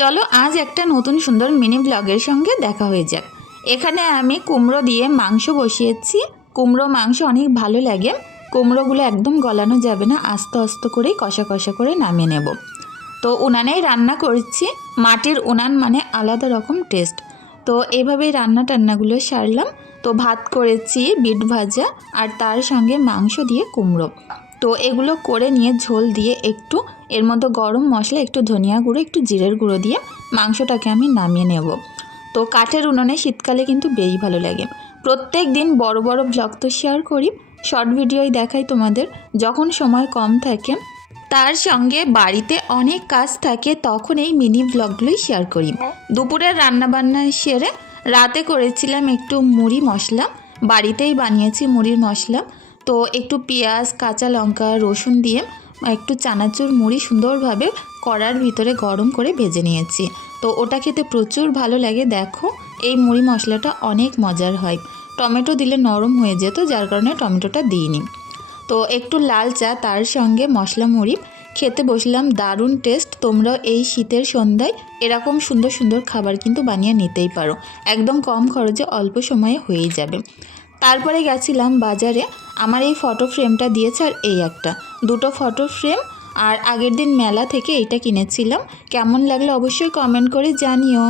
চলো আজ একটা নতুন সুন্দর মিনি ব্লগের সঙ্গে দেখা হয়ে যাক। এখানে আমি কুমড়ো দিয়ে মাংস বসিয়েছি। কুমড়ো মাংস অনেক ভালো লাগে। কুমড়োগুলো একদম গলানো যাবে না, আস্তে আস্তে করেই কষা কষা করে নামিয়ে নেব। তো উনানেই রান্না করছি। মাটির উনান মানে আলাদা রকম টেস্ট। তো এভাবেই রান্নাগুলো সারলাম। তো ভাত করেছি, বিট ভাজা, আর তার সঙ্গে মাংস দিয়ে কুমড়ো। তো এগুলো করে নিয়ে ঝোল দিয়ে একটু এর মধ্যে গরম মশলা, একটু ধনিয়া গুঁড়ো, একটু জিরের গুঁড়ো দিয়ে মাংসটাকে আমি নামিয়ে নেব। তো কাঠের উনুনে শীতকালে কিন্তু বেশ ভালো লাগে। প্রত্যেক দিন বড় বড় ব্লগ তো শেয়ার করি, শর্ট ভিডিওই দেখাই তোমাদের যখন সময় কম থাকে। তার সঙ্গে বাড়িতে অনেক কাজ থাকে, তখন এই মিনি ব্লগগুলোই শেয়ার করি। দুপুরের রান্নাবান্না সেরে রাতে করেছিলাম একটু মুড়ি মশলা। বাড়িতেই বানিয়েছি মুড়ির মশলা। তো একটু পেঁয়াজ, কাঁচা লঙ্কা, রসুন দিয়ে একটু চানাচুর মুড়ি সুন্দরভাবে কড়ার ভিতরে গরম করে ভেজে নিয়েছি। তো ওটা খেতে প্রচুর ভালো লাগে। দেখো এই মুড়ি মশলাটা অনেক মজার হয়। টমেটো দিলে নরম হয়ে যেত, যার কারণে টমেটোটা দিইনি। তো একটু লাল চা, তার সঙ্গে মশলা মুড়ি খেতে বসলাম। দারুণ টেস্ট। তোমরাও এই শীতের সন্ধ্যায় এরকম সুন্দর সুন্দর খাবার কিন্তু বানিয়ে নিতেই পারো। একদম কম খরচে অল্প সময়ে হয়েই যাবে। তারপরে গেছিলাম বাজারে। আমার এই ফটো ফ্রেমটা দিয়েছে, আর এই একটা দুটো ফটো ফ্রেম। আর আগের দিন মেলা থেকে এইটা কিনেছিলাম। কেমন লাগলো অবশ্যই কমেন্ট করে জানিও।